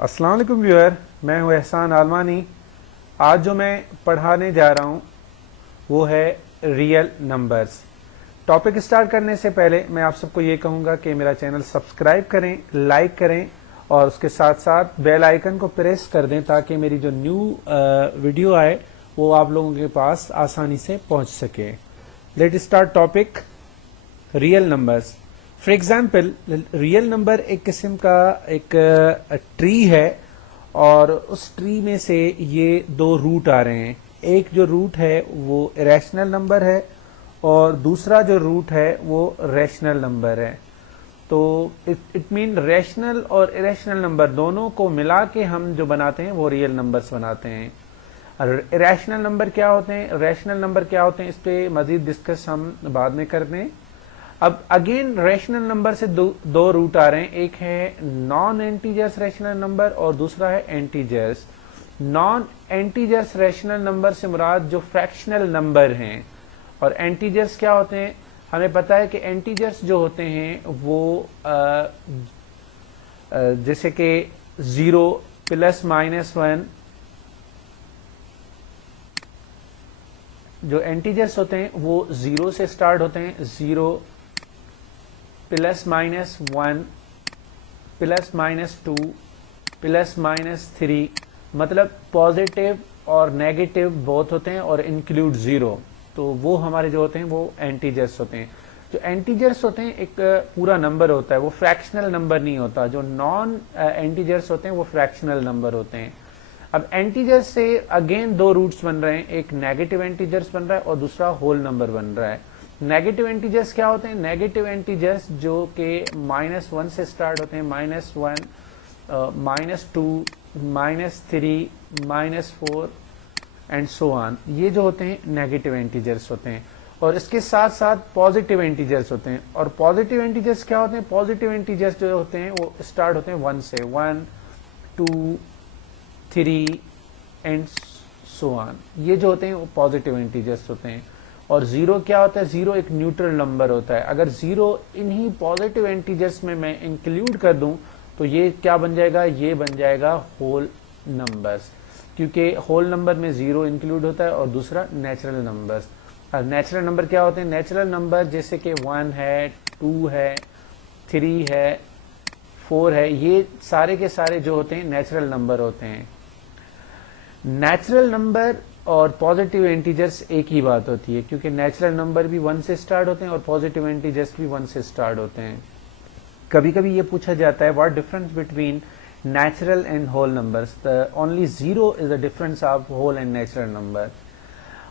السلام علیکم ویور، میں ہوں احسان عالمانی۔ آج جو میں پڑھانے جا رہا ہوں وہ ہے ریئل نمبرز۔ ٹاپک اسٹارٹ کرنے سے پہلے میں آپ سب کو یہ کہوں گا کہ میرا چینل سبسکرائب کریں، لائک کریں اور اس کے ساتھ ساتھ بیل آئیکن کو پریس کر دیں تاکہ میری جو نیو ویڈیو آئے وہ آپ لوگوں کے پاس آسانی سے پہنچ سکے۔ Let start topic real numbers. For example, real number ایک قسم کا ایک ٹری ہے اور اس ٹری میں سے یہ دو روٹ آ رہے ہیں۔ ایک جو روٹ ہے وہ ریشنل نمبر ہے اور دوسرا جو روٹ ہے وہ ریشنل نمبر ہے۔ تو اٹ مین ریشنل اور اریشنل نمبر دونوں کو ملا کے ہم جو بناتے ہیں وہ ریئل نمبرز بناتے ہیں۔ ریشنل نمبر کیا ہوتے ہیں، ریشنل نمبر کیا ہوتے ہیں، اس پہ مزید ڈسکس ہم بعد میں کرتے ہیں۔ اب اگین ریشنل نمبر سے دو روٹ آ رہے ہیں، ایک ہے نان انٹیجرس ریشنل نمبر اور دوسرا ہے integers. Naan integers rational number سے مراد جو فریکشنل نمبر ہیں، اور انٹیجرس کیا ہوتے ہیں، ہمیں پتا ہے کہ انٹیجرس جو ہوتے ہیں وہ جیسے کہ 0 پلس مائنس 1، جو انٹیجرس ہوتے ہیں وہ 0 سے سٹارٹ ہوتے ہیں، 0 plus minus 1 plus minus 2 plus minus 3، مطلب پازیٹیو اور نیگیٹو بہت ہوتے ہیں اور انکلوڈ 0، تو وہ ہمارے جو ہوتے ہیں وہ انٹیجرس ہوتے ہیں۔ جو انٹیجرس ہوتے ہیں ایک پورا نمبر ہوتا ہے، وہ فریکشنل نمبر نہیں ہوتا۔ جو نان انٹیجرس ہوتے ہیں وہ فریکشنل نمبر ہوتے ہیں۔ اب انٹیجرس سے اگین دو روٹس بن رہے ہیں، ایک نیگیٹو انٹیجرس بن رہا ہے اور دوسرا ہول نمبر بن رہا ہے۔ نیگیٹو انٹیجرس کیا ہوتے ہیں، نیگیٹو انٹیجرس جو کہ -1 سے سٹارٹ ہوتے ہیں، -1 -2 -3 -4 اینڈ سو آن، یہ جو ہوتے ہیں نیگیٹو انٹیجرس ہوتے ہیں۔ اور اس کے ساتھ ساتھ پازیٹیو انٹیجرس ہوتے ہیں، اور پازیٹیو انٹیجرس کیا ہوتے ہیں، پازیٹیو انٹیجرس جو ہوتے ہیں وہ اسٹارٹ ہوتے ہیں 1 سے، 1 2 3 اینڈ سو آن، یہ جو ہوتے ہیں وہ پازیٹیو انٹیجرس ہوتے ہیں۔ اور 0 کیا ہوتا ہے، 0 ایک نیوٹرل نمبر ہوتا ہے۔ اگر 0 انہی پازیٹیو انٹیجرس میں انکلوڈ کر دوں تو یہ کیا بن جائے گا، یہ بن جائے گا ہول نمبرز، کیونکہ ہول نمبر میں 0 انکلوڈ ہوتا ہے اور دوسرا نیچرل نمبرز۔ اور نیچرل نمبر کیا ہوتے ہیں، نیچرل نمبر جیسے کہ 1 ہے، 2 ہے، 3 ہے، 4 ہے، یہ سارے کے سارے جو ہوتے ہیں نیچرل نمبر ہوتے ہیں۔ نیچرل نمبر اور پازیٹیو انٹیجرس ایک ہی بات ہوتی ہے، کیونکہ نیچرل نمبر بھی 1 سے سٹارٹ ہوتے ہیں اور پازیٹیو انٹیجرس بھی 1 سے سٹارٹ ہوتے ہیں۔ کبھی کبھی یہ پوچھا جاتا ہے what difference between natural and whole numbers, only 0 is the difference of whole and natural number.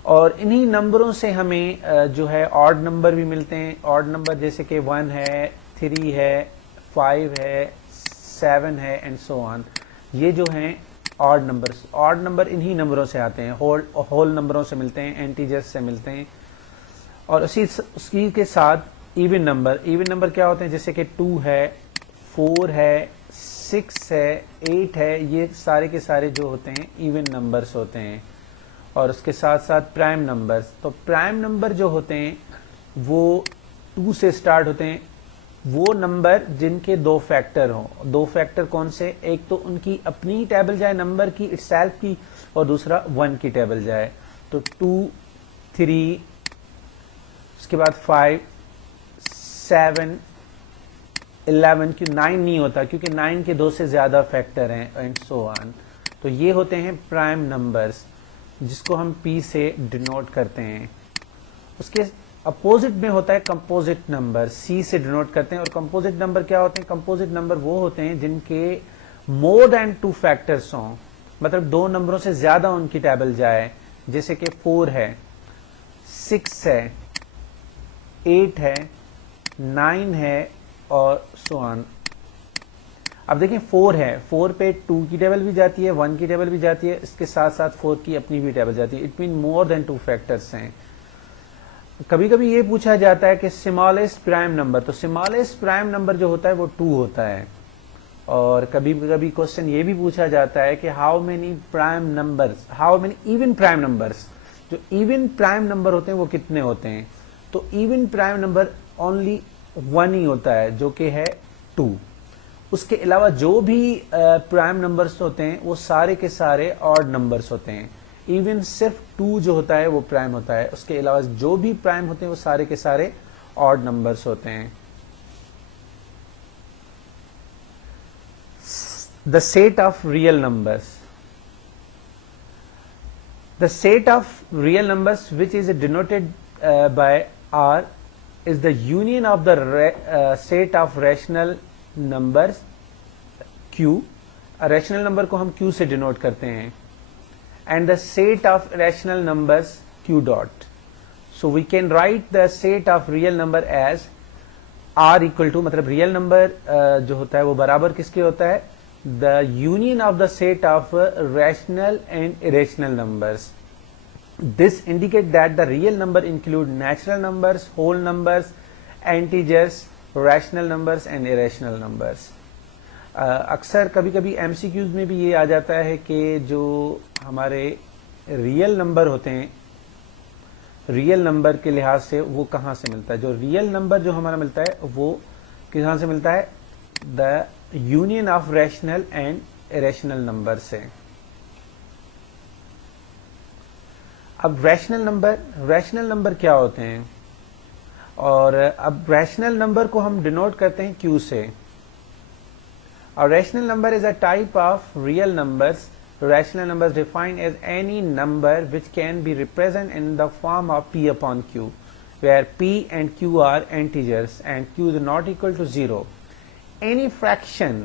اور انہی نمبروں سے ہمیں جو ہے آڈ نمبر بھی ملتے ہیں۔ آڈ نمبر جیسے کہ 1 ہے، 3 ہے، 5 ہے، 7 ہے اینڈ سو آن، یہ جو ہیں آڈ نمبرز۔ آڈ نمبر انہی نمبروں سے آتے ہیں، ہول نمبروں سے ملتے ہیں، انٹیجرز سے ملتے ہیں۔ اور اسی کے ساتھ ایون نمبر، ایون نمبر کیا ہوتے ہیں، جیسے کہ 2 ہے، 4 ہے، 6 ہے، 8 ہے، یہ سارے کے سارے جو ہوتے ہیں ایون نمبرز ہوتے ہیں۔ اور اس کے ساتھ ساتھ پرائم نمبرز، تو پرائم نمبر جو ہوتے ہیں وہ 2 سے سٹارٹ ہوتے ہیں، وہ نمبر جن کے 2 فیکٹر ہوں۔ 2 فیکٹر کون سے، ایک تو ان کی اپنی ٹیبل جائے نمبر کی اٹ سیلف کی، اور دوسرا 1 کی ٹیبل جائے، تو 2 3 اس کے بعد 5 7 11، کیوں 9 نہیں ہوتا، کیونکہ 9 کے 2 سے زیادہ فیکٹر ہیں اینڈ سو آن۔ تو یہ ہوتے ہیں پرائم نمبرز، جس کو ہم P سے ڈینوٹ کرتے ہیں۔ اس کے اپوزٹ میں ہوتا ہے کمپوزٹ نمبر، C سے ڈینوٹ کرتے ہیں۔ اور کمپوزٹ نمبر کیا ہوتے ہیں، کمپوزٹ نمبر وہ ہوتے ہیں جن کے مور دین 2 فیکٹرز ہوں، مطلب 2 نمبروں سے زیادہ ان کی ٹیبل جائے، جیسے کہ 4 ہے، 6 ہے، 8 ہے، 9 ہے اور سو آن۔ اب دیکھیں 4 ہے، 4 پہ 2 کی ٹیبل بھی جاتی ہے، 1 کی ٹیبل بھی جاتی ہے، اس کے ساتھ ساتھ 4 کی اپنی بھی ٹیبل جاتی ہے، it mean more then 2 factors ہیں۔ کبھی کبھی یہ پوچھا جاتا ہے کہ اسمالسٹ پرائم نمبر، تو اسمالسٹ پرائم نمبر جو ہوتا ہے وہ 2 ہوتا ہے۔ اور کبھی کبھی کوشچن یہ بھی پوچھا جاتا ہے کہ how many prime numbers, how many even prime numbers, جو ایون پرائم نمبر ہوتے ہیں وہ کتنے ہوتے ہیں، تو ایون پرائم نمبر اونلی 1 ہی ہوتا ہے جو کہ ہے 2۔ اس کے علاوہ جو بھی پرائم نمبرز ہوتے ہیں وہ سارے کے سارے آڈ نمبرز ہوتے ہیں. ایون صرف 2 جو ہوتا ہے وہ پرائم ہوتا ہے, اس کے علاوہ جو بھی پرائم ہوتے ہیں وہ سارے کے سارے آڈ نمبرز ہوتے ہیں. The set of real numbers. The set of real numbers which is denoted by R is the union of the set of rational numbers Q. rational number کو ہم Q سے denote کرتے ہیں, and the set of rational numbers Q dot. So we can write the set of real number as R equal to, مطلب real number جو ہوتا ہے وہ برابر کس کے ہوتا ہے, the union of the set of rational and irrational numbers. This indicates that the real number include natural numbers, whole numbers, integers, rational numbers and irrational numbers. اکثر کبھی کبھی ایم سی کیوز میں بھی یہ آ جاتا ہے کہ جو ہمارے ریئل نمبر ہوتے ہیں, ریئل نمبر کے لحاظ سے وہ کہاں سے ملتا ہے, جو ریئل نمبر جو ہمارا ملتا ہے وہ کہاں سے ملتا ہے, the union of rational and rational number سے. اب ریشنل نمبر کیا ہوتے ہیں, اور اب ریشنل نمبر کو ہم ڈینوٹ کرتے ہیں کیو سے. A rational number is a type of real numbers. Rational numbers defined as any number which can be represented in the form of p upon q, where p and q are integers and q is not equal to 0. Any fraction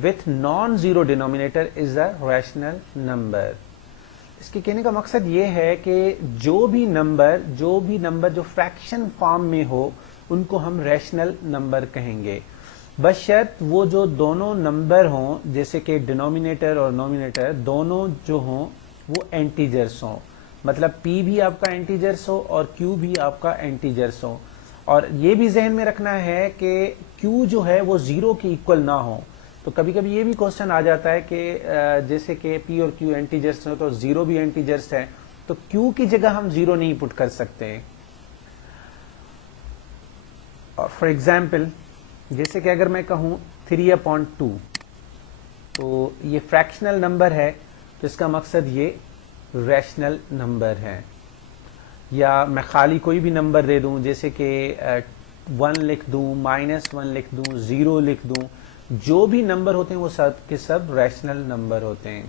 with non-zero denominator is a rational number. اس کے کہنے کا مقصد یہ ہے کہ جو بھی number جو فریکشن فارم میں ہو ان کو ہم ریشنل نمبر کہیں گے, بشرط وہ جو دونوں نمبر ہوں, جیسے کہ ڈینومینیٹر اور نومینیٹر دونوں جو ہوں وہ انٹیجرس ہوں. مطلب پی بھی آپ کا انٹیجرس ہو اور کیو بھی آپ کا انٹیجرس ہو. اور یہ بھی ذہن میں رکھنا ہے کہ کیو جو ہے وہ 0 کے ایکول نہ ہو. تو کبھی کبھی یہ بھی کوشچن آ جاتا ہے کہ جیسے کہ پی اور کیو انٹیجرس ہو تو 0 بھی انٹیجرس ہے, تو کیو کی جگہ ہم 0 نہیں پٹ کر سکتے. فار ایگزامپل جیسے کہ اگر میں کہوں 3/2 تو یہ فریکشنل نمبر ہے, تو اس کا مقصد یہ ریشنل نمبر ہے. یا میں خالی کوئی بھی نمبر دے دوں, جیسے کہ 1 لکھ دوں, -1 لکھ دوں, 0 لکھ دوں, جو بھی نمبر ہوتے ہیں وہ سب کے سب ریشنل نمبر ہوتے ہیں.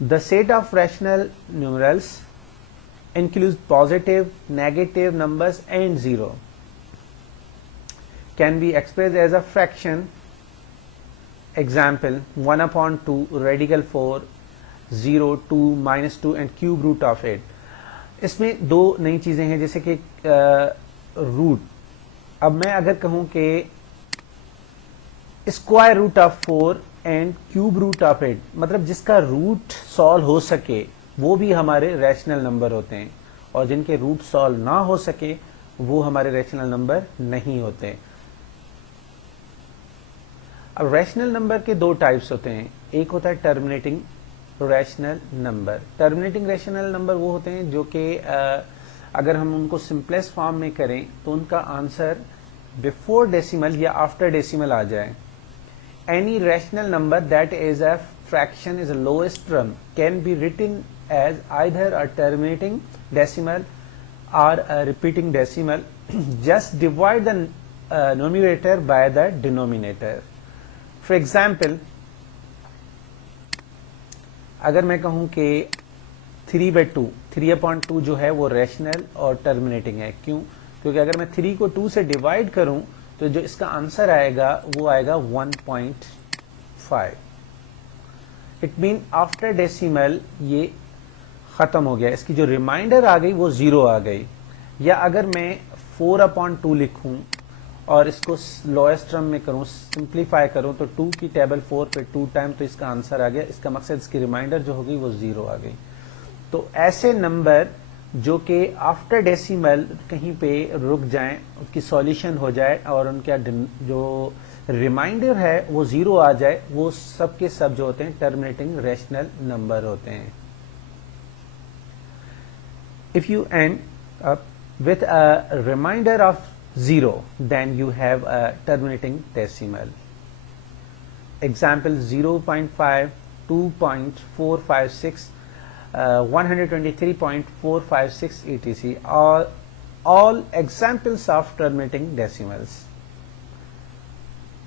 The set of rational numerals includes positive, negative numbers and 0. Can be expressed as a fraction. Example 1/2, radical 4, 0, 2, -2 and cube root of 8. اس میں دو نئی چیزیں ہیں, جیسے کہ روٹ. اب میں اگر کہوں کہ square root of 4 N cube root of 8, مطلب جس کا روٹ سالو ہو سکے وہ بھی ہمارے ریشنل نمبر ہوتے ہیں, اور جن کے روٹ سالو نہ ہو سکے وہ ہمارے ریشنل نمبر نہیں ہوتے. اب ریشنل نمبر کے دو ٹائپس ہوتے ہیں, ایک ہوتا ہے terminating rational number. Terminating rational number وہ ہوتے ہیں جو کہ اگر ہم ان کو سمپلیسٹ فارم میں کریں تو ان کا آنسر بفور ڈیسیمل یا آفٹر ڈیسیمل آ جائے. Any rational number that is a fraction is the lowest term can be written as either a terminating decimal or a repeating decimal. Just divide the numerator by the denominator. For example, اگر میں کہوں کہ 3/2 جو ہے وہ rational اور terminating ہے. کیوں؟ کیونکہ اگر میں 3 کو 2 سے ڈیوائڈ کروں تو جو اس کا آنسر آئے گا وہ آئے گا 1.5. اٹ مین آفٹر ڈیسیمل یہ ختم ہو گیا, اس کی جو ریمائنڈر آ گئی وہ 0 آ گئی. یا اگر میں 4/2 لکھوں اور اس کو لوئسٹ ٹرم میں کروں, سمپلیفائی کروں, تو 2 کی ٹیبل 4 پہ 2 ٹائم, تو اس کا آنسر آ گیا. اس کا مقصد اس کی ریمائنڈر جو ہوگی وہ 0 آ گئی. تو ایسے نمبر جو کہ آفٹر ڈیسیمل کہیں پہ رک جائیں, اس کی سولوشن ہو جائے اور ان کا جو ریمائنڈر ہے وہ 0 آ جائے, وہ سب کے سب جو ہوتے ہیں ٹرمینیٹنگ ریشنل نمبر ہوتے ہیں. If you end up with a remainder of 0, then you have a terminating decimal. Example 0.5, 2.456, 123.456 etc. All examples of terminating decimals.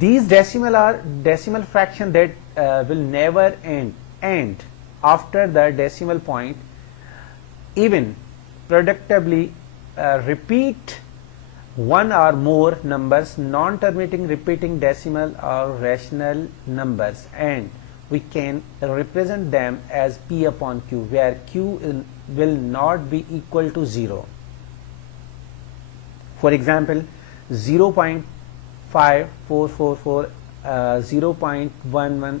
These decimal are decimal fraction that will never end after the decimal point. Even productively repeat one or more numbers, non-terminating repeating decimal or rational numbers, and we can represent them as P upon Q, where Q will not be equal to 0. For example, 0.5444, 0.11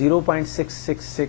0.666,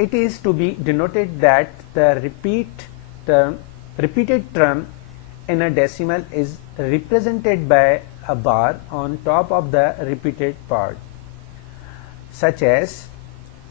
it is to be denoted that the repeated term in a decimal is represented by a bar on top of the repeated part, such as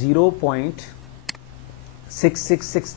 0.666,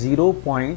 0.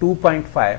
2.5,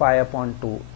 5/2.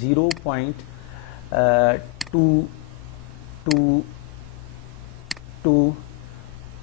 0.222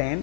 10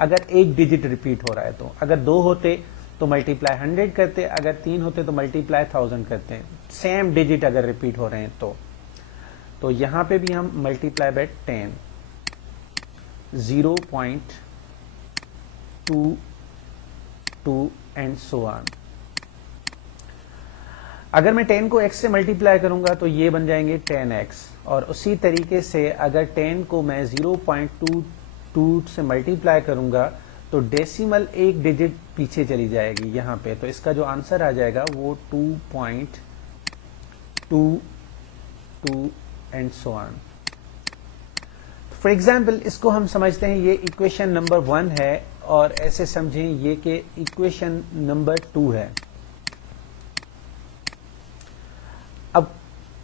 اگر ایک digit repeat ہو رہا ہے، تو اگر 2 ہوتے تو multiply 100 کرتے، اگر 3 ہوتے تو ملٹیپلائی 1000 کرتے ہیں، سیم ڈیجٹ اگر ریپیٹ ہو رہے ہیں تو یہاں پہ بھی ہم multiply by 10 0.22 and so on. اگر میں 10 کو x سے ملٹیپلائی کروں گا تو یہ بن جائیں گے 10x، اور اسی طریقے سے اگر 10 کو میں 0.22 سے ملٹیپلائی کروں گا تو ڈیسیمل ایک ڈیجٹ پیچھے چلی جائے گی یہاں پہ، تو اس کا جو آنسر آ جائے گا وہ 2.22 and so on. For example اس کو ہم سمجھتے ہیں یہ اکویشن نمبر 1 ہے، اور ایسے سمجھیں یہ کہ اکویشن نمبر 2 ہے. اب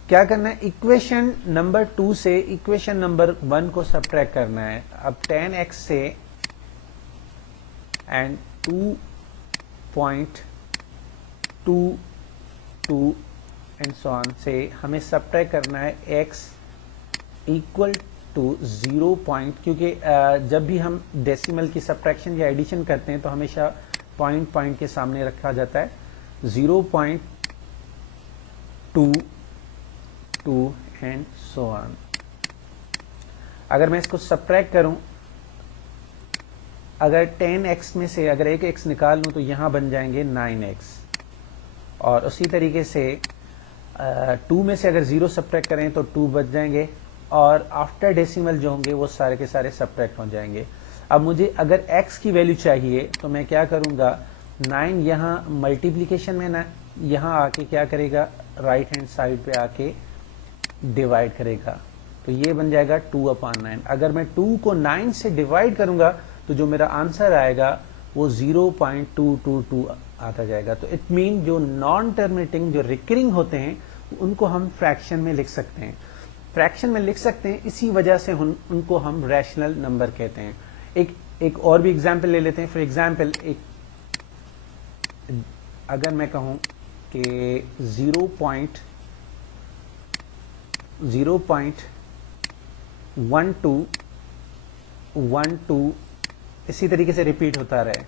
کیا کرنا ہے، اکویشن نمبر 2 سے اکویشن نمبر 1 کو سبٹریکٹ کرنا ہے. اب 10x سے اینڈ 2.22 اینڈ سو آن سے ہمیں سبٹریکٹ کرنا ہے x equal to 0. کیونکہ جب بھی ہم ڈیسیمل کی سبٹریکشن یا ایڈیشن کرتے ہیں تو ہمیشہ پوائنٹ کے سامنے رکھا جاتا ہے 0.22 اینڈ سو آن. اگر میں اس کو سبٹریکٹ کروں، اگر 10x میں سے اگر ایک x نکال لوں تو یہاں بن جائیں گے 9x، اور اسی طریقے سے 2 میں سے اگر 0 سبٹریکٹ کریں تو 2 بچ جائیں گے، اور آفٹر ڈیسیمل جو ہوں گے وہ سارے کے سارے سبٹریکٹ ہو جائیں گے. اب مجھے اگر x کی ویلیو چاہیے تو میں کیا کروں گا، 9 یہاں ملٹیپلیکیشن میں یہاں آ کے کیا کرے گا، رائٹ ہینڈ سائڈ پہ آ کے ڈیوائڈ کرے گا، تو یہ بن جائے گا 2/9. اگر میں 2 کو 9 سے ڈیوائڈ کروں گا تو جو میرا آنسر آئے گا وہ 0.222 آتا جائے گا. تو اٹ مین جو نان ٹرمینیٹنگ جو ریکرنگ ہوتے ہیں ان کو ہم فریکشن میں لکھ سکتے ہیں، اسی وجہ سے ان کو ہم ریشنل نمبر کہتے ہیں. ایک اور بھی ایگزامپل لے لیتے ہیں. فار ایگزامپل اگر میں کہوں کہ 0.12 اسی طریقے سے ریپیٹ ہوتا رہے،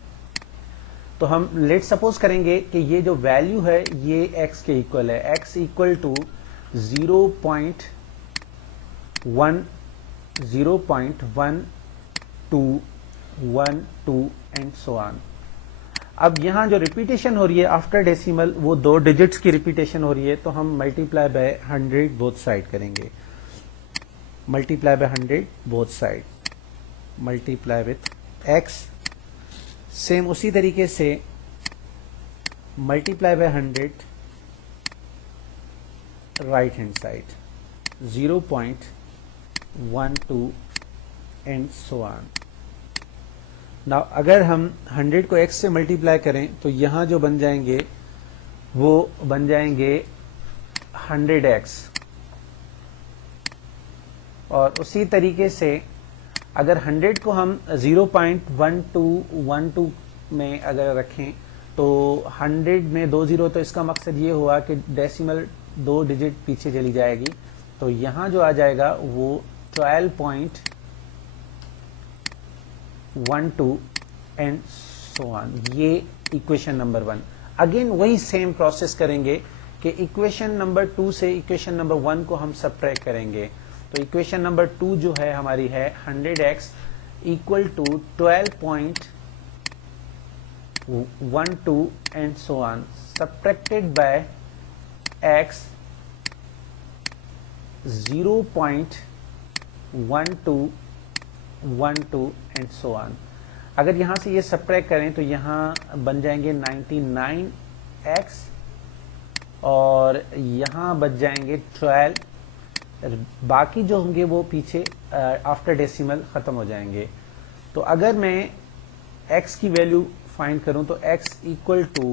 تو ہم لیٹ سپوز کریں گے کہ یہ جو ویلیو ہے یہ x کے ایکول ہے، x equal to 0.12 and so on. اب یہاں جو ریپیٹیشن ہو رہی ہے آفٹر ڈیسیمل وہ 2 ڈیجٹس کی ریپیٹیشن ہو رہی ہے، تو ہم ملٹیپلائی بائی 100 بوتھ سائڈ کریں گے. Multiply by 100 both side, multiply with x. Same اسی طریقے سے multiply by 100 right hand side 0.12 and so on. Now اگر ہم 100 کو x سے ملٹیپلائی کریں تو یہاں جو بن جائیں گے وہ بن جائیں گے 100x، اور اسی طریقے سے اگر 100 کو ہم 0.1212 میں اگر رکھیں تو 100 میں 20 تو اس کا مقصد یہ ہوا کہ ڈیسیمل 2 ڈیجٹ پیچھے چلی جائے گی، تو یہاں جو آ جائے گا وہ 12.12 اینڈ سو آن. یہ اکویشن نمبر 1. اگین وہی سیم پروسیس کریں گے کہ اکویشن نمبر 2 سے اکویشن نمبر 1 کو ہم سبٹریکٹ کریں گے. تو اکویشن نمبر 2 جو ہے ہماری ہے 100x equal to 12.12 and so on subtracted by x 0.12 and so on. اگر یہاں سے یہ سبٹریکٹ کریں تو یہاں بن جائیں گے 99x، اور یہاں بچ جائیں گے 12، باقی جو ہوں گے وہ پیچھے آفٹر ڈیسیمل ختم ہو جائیں گے. تو اگر میں x کی ویلیو فائنڈ کروں تو x equal to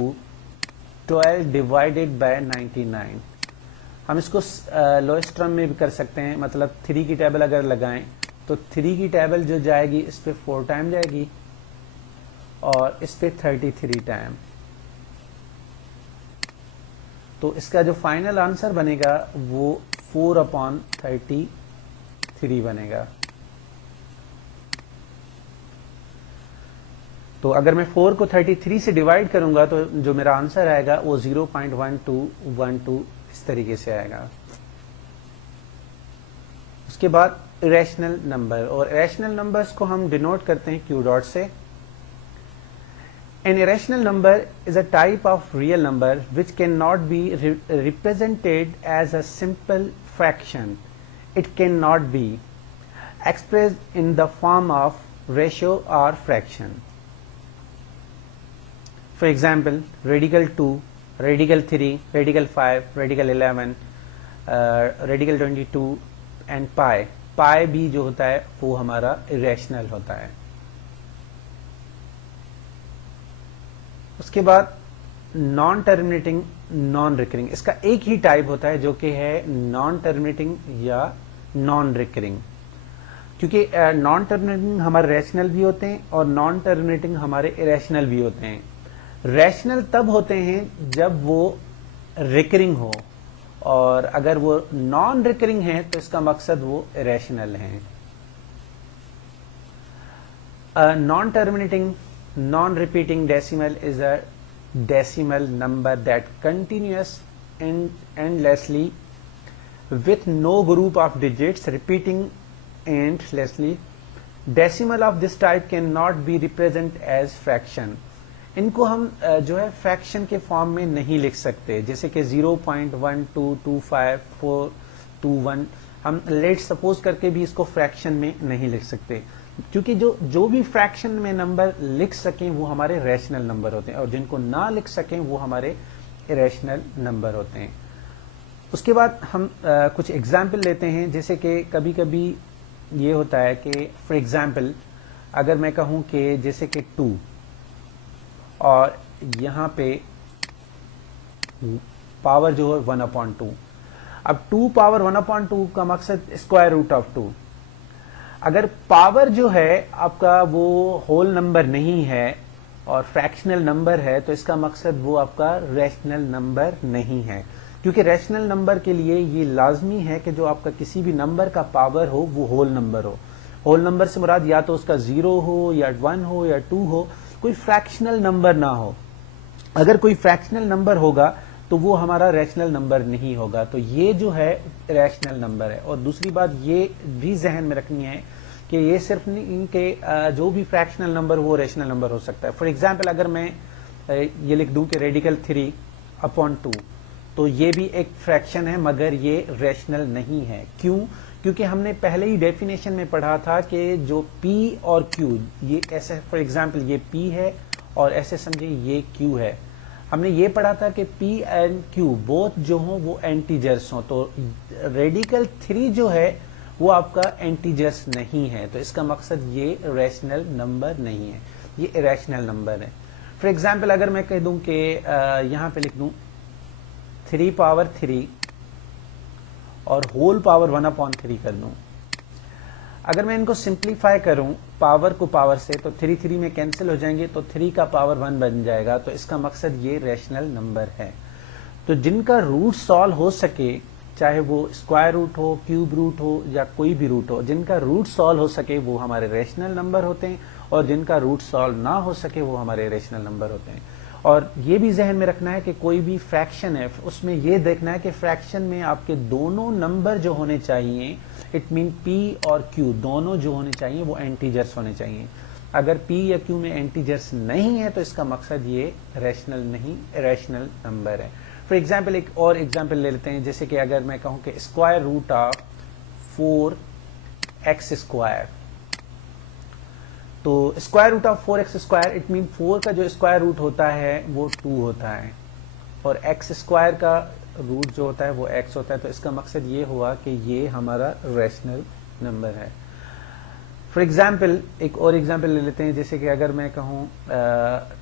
12 divided by 99. ہم اس کو لوئسٹ ٹرم میں بھی کر سکتے ہیں، مطلب 3 کی ٹیبل اگر لگائیں تو 3 کی ٹیبل جو جائے گی اس پہ 4 ٹائم جائے گی اور اس پہ 33 ٹائم. تو اس کا جو فائنل آنسر بنے گا وہ 4/33 بنے گا. تو اگر میں 4 کو 33 سے ڈیوائڈ کروں گا تو جو میرا آنسر آئے گا وہ 0.1212 اس طریقے سے آئے گا. اس کے بعد ریشنل نمبر, اور ریشنل نمبرز کو ہم ڈینوٹ کرتے ہیں کیو ڈاٹ سے. An irrational number is a type of real number which cannot be represented as a simple fraction. It cannot be expressed in the form of ratio or fraction. For example, radical 2, radical 3, radical 5, radical 11, radical 22 and pi. Pi بھی جو ہوتا ہے وہ ہمارا irrational ہوتا ہے. اس کے بعد نان ٹرمینیٹنگ نان ریکرنگ, اس کا ایک ہی ٹائپ ہوتا ہے جو کہ ہے نان ٹرمینیٹنگ یا نان ریکرنگ. کیونکہ نان ٹرمینیٹنگ ہمارے ریشنل بھی ہوتے ہیں اور نان ٹرمینیٹنگ ہمارے ریشنل بھی ہوتے ہیں. ریشنل تب ہوتے ہیں جب وہ ریکرنگ ہو, اور اگر وہ نان ریکرنگ ہے تو اس کا مقصد وہ ریشنل ہیں. Naan terminating non-repeating decimal is a decimal number that continues endlessly with no group of digits repeating endlessly. Decimal of this type cannot be represented as fraction. ان کو ہم جو ہے فریکشن کے فارم میں نہیں لکھ سکتے, جیسے کہ 0.1225421 ہم لیٹ سپوز کر کے بھی اس کو فریکشن میں نہیں لکھ سکتے, کیونکہ جو بھی فریکشن میں نمبر لکھ سکیں وہ ہمارے ریشنل نمبر ہوتے ہیں, اور جن کو نہ لکھ سکیں وہ ہمارے ریشنل نمبر ہوتے ہیں. اس کے بعد ہم کچھ ایگزامپل لیتے ہیں, جیسے کہ کبھی کبھی یہ ہوتا ہے کہ فار ایگزامپل اگر میں کہوں کہ جیسے کہ 2 اور یہاں پہ پاور جو ہے 1/2, اب 2 پاور 1/2 کا مقصد اسکوائر روٹ آف 2. اگر پاور جو ہے آپ کا وہ ہول نمبر نہیں ہے اور فریکشنل نمبر ہے تو اس کا مقصد وہ آپ کا ریشنل نمبر نہیں ہے, کیونکہ ریشنل نمبر کے لیے یہ لازمی ہے کہ جو آپ کا کسی بھی نمبر کا پاور ہو وہ ہول نمبر ہو. ہول نمبر سے مراد یا تو اس کا 0 ہو یا 1 ہو یا 2 ہو, کوئی فریکشنل نمبر نہ ہو. اگر کوئی فریکشنل نمبر ہوگا تو وہ ہمارا ریشنل نمبر نہیں ہوگا. تو یہ جو ہے ریشنل نمبر ہے. اور دوسری بات یہ بھی ذہن میں رکھنی ہے کہ یہ صرف نہیں کہ جو بھی فریکشنل نمبر وہ ریشنل نمبر ہو سکتا ہے. فار ایگزامپل اگر میں یہ لکھ دوں کہ ریڈیکل 3/2 تو یہ بھی ایک فریکشن ہے مگر یہ ریشنل نہیں ہے. کیوں؟ کیونکہ ہم نے پہلے ہی ڈیفینیشن میں پڑھا تھا کہ جو پی اور کیو, یہ ایسے فار ایگزامپل یہ پی ہے اور ایسے سمجھے یہ کیو ہے. ہم نے یہ پڑھا تھا کہ پی اینڈ کیو بوتھ جو ہوں وہ انٹیجرس ہوں, تو ریڈیکل 3 جو ہے وہ آپ کا انٹیجرس نہیں ہے, تو اس کا مقصد یہ ریشنل نمبر نہیں ہے, یہ ریشنل نمبر ہے. فار ایگزامپل اگر میں کہہ دوں کہ یہاں پہ لکھ دوں 3 پاور 3 اور ہول پاور 1/3 کر دوں, اگر میں ان کو سمپلیفائی کروں پاور کو پاور سے تو 3 3 میں کینسل ہو جائیں گے, تو 3 کا پاور 1 بن جائے گا, تو اس کا مقصد یہ ریشنل نمبر ہے. تو جن کا روٹ سالو ہو سکے, چاہے وہ اسکوائر روٹ ہو, کیوب روٹ ہو یا کوئی بھی روٹ ہو, جن کا روٹ سالو ہو سکے وہ ہمارے ریشنل نمبر ہوتے ہیں, اور جن کا روٹ سالو نہ ہو سکے وہ ہمارے ریشنل نمبر ہوتے ہیں. اور یہ بھی ذہن میں رکھنا ہے کہ کوئی بھی فریکشن ہے اس میں یہ دیکھنا ہے کہ فریکشن میں آپ کے دونوں نمبر جو ہونے چاہیے, اٹ مین پی اور کیو دونوں جو ہونے چاہیے وہ انٹیجرس ہونے چاہیے. اگر پی یا کیو میں انٹیجرس نہیں ہے تو اس کا مقصد یہ ریشنل نہیں, ریشنل نمبر ہے. فار ایگزامپل ایک اور ایگزامپل لے لیتے ہیں, جیسے کہ اگر میں کہوں کہ اسکوائر روٹ آف 4x², تو square root of 4x², it mean 4 کا جو اسکوائر روٹ ہوتا ہے وہ 2 ہوتا ہے, اور x² کا روٹ جو ہوتا ہے وہ x ہوتا ہے. تو اس کا مقصد یہ ہوا کہ یہ ہمارا ریشنل نمبر ہے. فار ایگزامپل ایک اور ایگزامپل لے لیتے ہیں, جیسے کہ اگر میں کہوں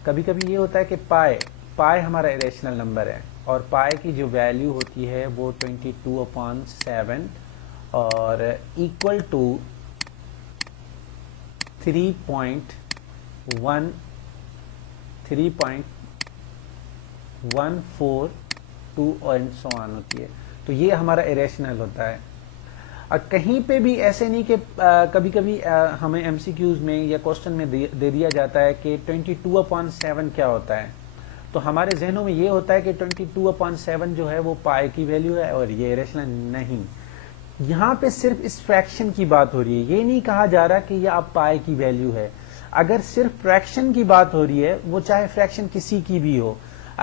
کبھی کبھی یہ ہوتا ہے کہ پائے ہمارا ریشنل نمبر ہے, اور پائے کی جو ویلیو ہوتی ہے وہ 22/7 اور ایکول ٹو 3.142 اینڈ سو آن ہوتی ہے. تو یہ ہمارا اریشنل ہوتا ہے. اور کہیں پہ بھی ایسے نہیں کہ کبھی کبھی ہمیں ایم سی کیوز میں یا کوشچن میں دے دیا جاتا ہے کہ 22/7 کیا ہوتا ہے، تو ہمارے ذہنوں میں یہ ہوتا ہے کہ 22/7 جو ہے وہ پائے کی ویلیو ہے اور یہ ریشنل نہیں. یہاں پہ صرف اس فریکشن کی بات ہو رہی ہے، یہ نہیں کہا جا رہا کہ یہ آپ پائے کی ویلیو ہے. اگر صرف فریکشن کی بات ہو رہی ہے، وہ چاہے فریکشن کسی کی بھی ہو،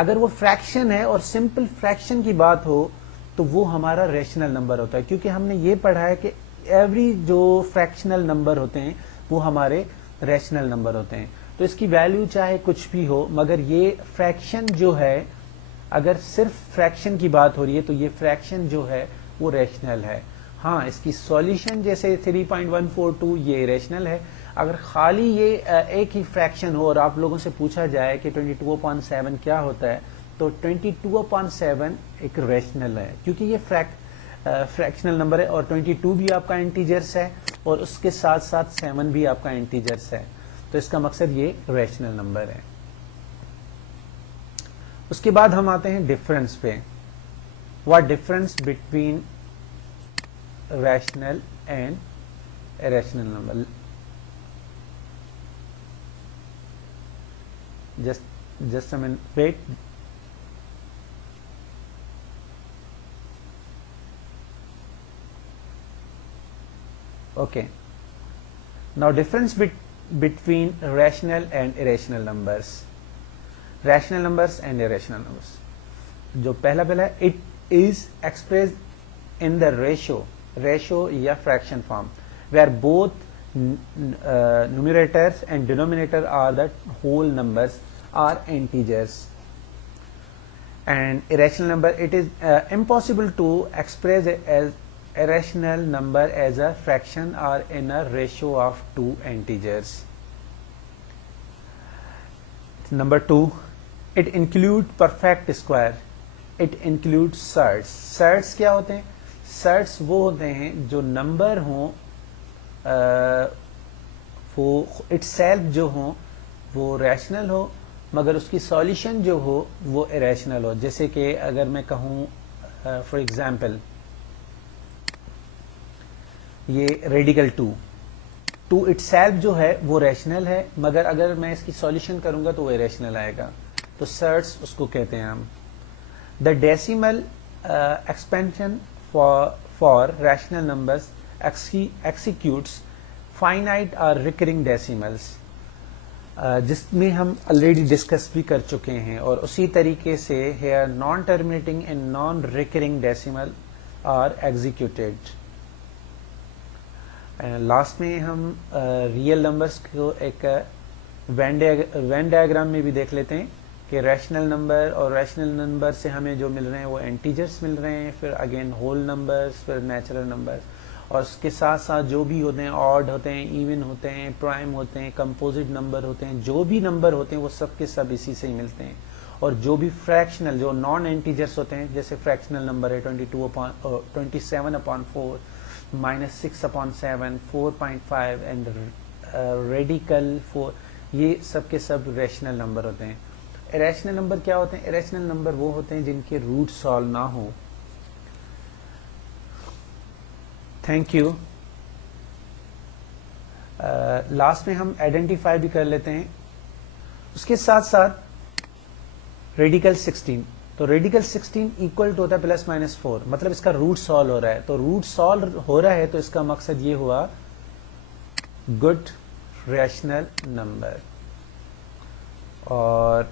اگر وہ فریکشن ہے اور سمپل فریکشن کی بات ہو تو وہ ہمارا ریشنل نمبر ہوتا ہے، کیونکہ ہم نے یہ پڑھا ہے کہ ایوری جو فریکشنل نمبر ہوتے ہیں وہ ہمارے ریشنل نمبر ہوتے ہیں. تو اس کی ویلیو چاہے کچھ بھی ہو، مگر یہ فریکشن جو ہے، اگر صرف فریکشن کی بات ہو رہی ہے تو یہ فریکشن جو ہے وہ ریشنل ہے. ہاں اس کی سولوشن جیسے 3.142 یہ ریشنل ہے. اگر خالی یہ ایک ہی فریکشن ہو اور آپ لوگوں سے پوچھا جائے کہ 22/7 کیا ہوتا ہے تو 22/7 ایک ریشنل ہے، کیونکہ یہ فریکشنل نمبر ہے اور 22 بھی آپ کا انٹیجرس ہے اور اس کے ساتھ ساتھ 7 بھی آپ کا انٹیجرس ہے. تو اس کا مقصد یہ ریشنل نمبر ہے. اس کے بعد ہم آتے ہیں ڈفرنس پہ. What difference between rational and rational number. just a minute, wait. Okay, now difference between rational and irrational numbers. Rational numbers and irrational numbers. جو پہلا ہے it is expressed in the ratio یا fraction form where both numerators and denominator are the whole numbers are integers. And irrational number, it is impossible to express as irrational number as a fraction or in a ratio of two integers. Number 2, it includes perfect square. It includes surds. Surds کیا ہوتے ہیں؟ Surds وہ ہوتے ہیں جو number ہوں وہ it self جو ہوں وہ ریشنل ہو مگر اس کی سولوشن جو ہو وہ اریشنل ہو. جیسے کہ اگر میں کہوں فار ایگزامپل یہ ریڈیکل 2 اٹ سیلف جو ہے وہ ریشنل ہے مگر اگر میں اس کی سولوشن کروں گا تو وہ اریشنل آئے گا. تو سرٹس اس کو کہتے ہیں ہم. The decimal expansion for rational numbers executes finite or recurring decimals, جس میں ہم already discuss بھی کر چکے ہیں. اور اسی طریقے سے here non terminating and non recurring decimal are executed. Last میں ہم ریئل نمبرس کو ایک وین ڈائیگرام میں بھی دیکھ لیتے ہیں کہ ریشنل نمبر اور ریشنل نمبر سے ہمیں جو مل رہے ہیں وہ انٹیجرس مل رہے ہیں, پھر اگین ہول نمبرس, پھر نیچرل نمبرس, اور اس کے ساتھ ساتھ جو بھی ہوتے ہیں آڈ ہوتے ہیں, ایون ہوتے ہیں, پرائم ہوتے ہیں, کمپوزٹ نمبر ہوتے ہیں, جو بھی نمبر ہوتے ہیں وہ سب کے سب اسی سے ہی ملتے ہیں. اور جو بھی فریکشنل جو نان انٹیجرس ہوتے ہیں جیسے فریکشنل نمبر ہے 27/4 -6/7 4.5 اینڈ ریڈیکل 4, یہ سب کے سب ریشنل نمبر ہوتے ہیں. اریشنل نمبر کیا ہوتے ہیں؟ اریشنل نمبر وہ ہوتے ہیں جن کے روٹ سالو نہ ہو. Thank you. لاسٹ میں ہم آئیڈینٹیفائی بھی کر لیتے ہیں. اس کے ساتھ ساتھ ریڈیکل 16, تو ریڈیکل 16 ایکول ٹو ہوتا ہے +-4, مطلب اس کا روٹ سالو ہو رہا ہے. تو روٹ سالو ہو رہا ہے تو اس کا مقصد یہ ہوا گڈ ریشنل نمبر. اور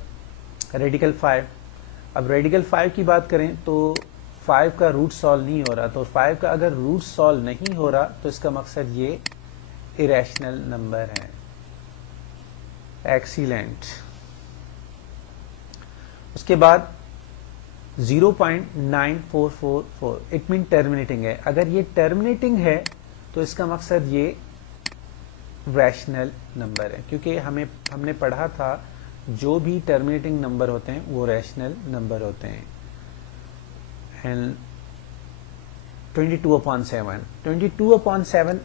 ریڈیکل 5, اب ریڈیکل 5 کی بات کریں تو 5 کا روٹ سالو نہیں ہو رہا, تو 5 کا اگر روٹ سالو نہیں ہو رہا تو اس کا مقصد یہ اریشنل نمبر ہے. ایکسیلنٹ. اس کے بعد 0.9444 اٹ مین ٹرمینیٹنگ ہے. اگر یہ ٹرمینیٹنگ ہے تو اس کا مقصد یہ ریشنل نمبر ہے, کیونکہ ہم نے پڑھا تھا جو بھی ٹرمینیٹنگ نمبر ہوتے ہیں وہ ریشنل نمبر ہوتے ہیں. اینڈ 22/7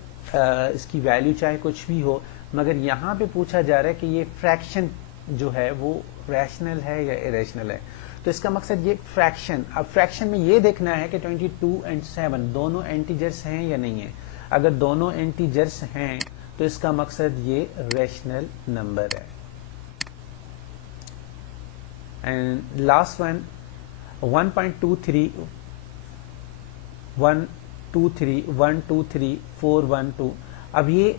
اس کی ویلیو چاہے کچھ بھی ہو, مگر یہاں پہ پوچھا جا رہا ہے کہ یہ فریکشن جو ہے وہ ریشنل ہے یا اریشنل ہے. تو اس کا مقصد یہ فریکشن. اب فریکشن میں یہ دیکھنا ہے کہ 22 اینڈ 7 دونوں انٹیجرس ہیں یا نہیں ہیں. اگر دونوں انٹیجرس ہیں تو اس کا مقصد یہ ریشنل نمبر ہے. And last one 1.23 123 123 412. اب یہ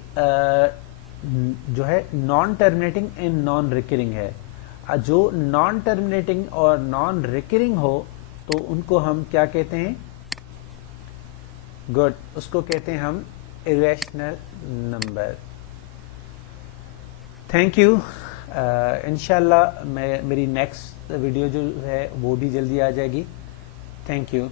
جو ہے naan terminating and non recurring ہے. جو نان ٹرمینیٹنگ اور نان ریکرنگ ہو تو ان کو ہم کیا کہتے ہیں؟ گڈ, اس کو کہتے ہیں ہم irrational نمبر. Thank you. انشاءاللہ میری نیکسٹ ویڈیو جو ہے وہ بھی جلدی آ جائے گی. Thank you.